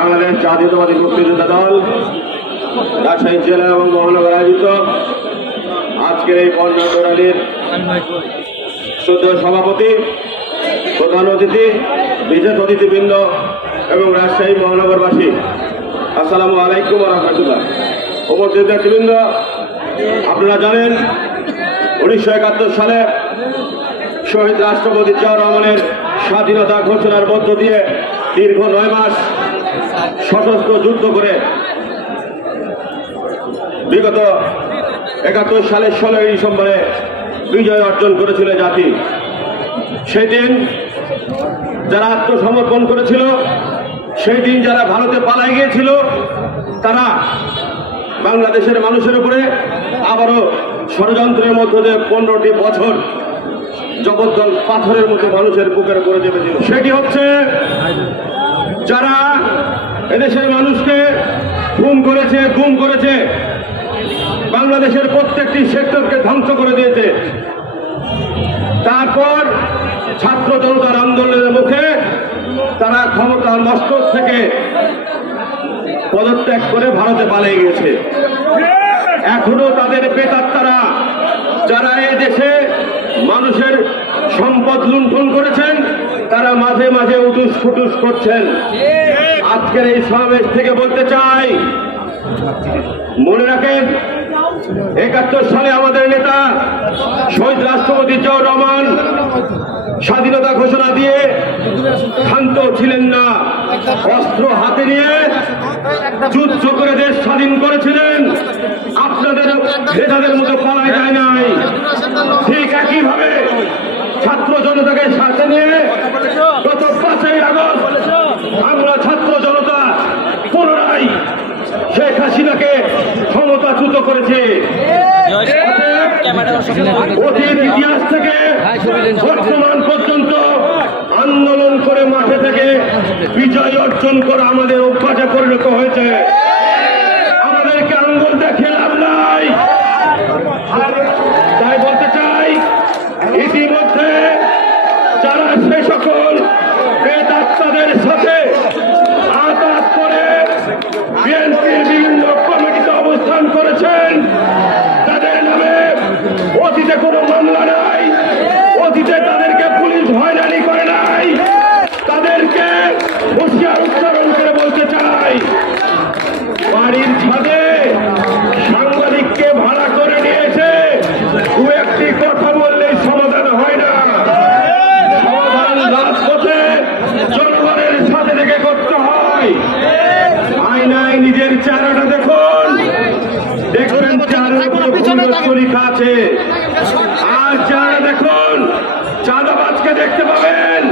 বাংলাদেশ জাতীয়তাবাদী মুক্তিযোদ্ধা দল রাজশাহী জেলা এবং মহানগর আয়োজিত আজকের এই বর্ণাঢ্য র্যালির শ্রদ্ধেয় সভাপতি, প্রধান অতিথি, বিশেষ অতিথিবৃন্দ এবং রাজশাহী মহানগরবাসী, আসসালামু আলাইকুম ওয়া রাহমাতুল্লাহ। উপস্থিত নেতৃবৃন্দ, আপনারা জানেন 1971 সালে শহীদ রাষ্ট্রপতি জিয়াউর রহমানের স্বাধীনতা ঘোষণার মধ্য দিয়ে দীর্ঘ 9 মাস সশস্ত্র যুদ্ধ করে বিগত 71 সালের 16 ডিসেম্বরে বিজয় অর্জন করেছিল জাতি। সেই দিন যারা আত্মসমর্পণ করেছিল, সেই দিন যারা ভারতে পালাই গিয়েছিল, তারা বাংলাদেশের মানুষের উপরে আবারও ষড়যন্ত্রের মধ্য দিয়ে 15টি বছর জগদ্দল পাথরের মতো মানুষের বুকের উপরে চেপেছিল। সেটি হচ্ছে যারা এদেশের মানুষকে গুম করেছে, বাংলাদেশের প্রত্যেকটি সেক্টরকে ধ্বংস করে দিয়েছে। তারপর ছাত্র জনতার আন্দোলনের মুখে তারা ক্ষমতা মস্তক থেকে পদত্যাগ করে ভারতে পালিয়ে গেছে। এখনো তাদের প্রেতাত্মারা যারা এই দেশে মানুষের সম্পদ লুণ্ঠন করেছেন, তারা মাঝে মাঝে উটুস ফুটুস করছেন। আজকের এই সমাবেশ থেকে বলতে চাই, মনে রাখেন 71 সালে আমাদের নেতা শহীদ রাষ্ট্রপতি জিয়াউর রহমান স্বাধীনতা ঘোষণা দিয়ে ক্ষান্ত ছিলেন না। অস্ত্র হাতে নিয়ে যুদ্ধ করে দেশ স্বাধীন করেছিলেন। আপনাদের নেতাদের মতো পালায় যায় নাই। ঠিক একইভাবে ছাত্র জনতাকে সাথে নিয়ে গত 5ই আগস্ট আমরা ছাত্র জনতা পুনরায় শেখ হাসিনাকে ক্ষমতাচ্যুত করেছে। অতীত ইতিহাস থেকে বর্তমান পর্যন্ত আন্দোলন করে মাঠে থেকে বিজয় অর্জন করা আমাদের অভ্যাসে পরিণত হয়েছে। আমাদেরকে আঙ্গুল দেখে লাভ নাই। তাই বলতে চাই, ইতিমধ্যে যারা সে সকল প্রেতাত্মাদের সাথে আঘাত করে বিএনপির বিভিন্ন কমিটিতে অবস্থান করেছেন, তাদের নামে অতীতে কোনো মামলা নাই, অতীতে তাদেরকে পুলিশ হয়রানি করে নাই, তাদেরকে হুঁশিয়ার উচ্চারণ করে বলতে চাই, বাড়ির ছাদে সাংবাদিককে ভাড়া করে নিয়েছে, দু একটি কথা বললেই সমাধান হয় না। সমাধান রাজপথে জনগণের সাথে থেকে করতে হয়। আয়নায় নিজের চেহারাটা দেখুন, দেখবেন চেহারার উপরে লেখা আছে। আর চেহারা দেখুন, চাঁদাবাজকে দেখতে পাবেন,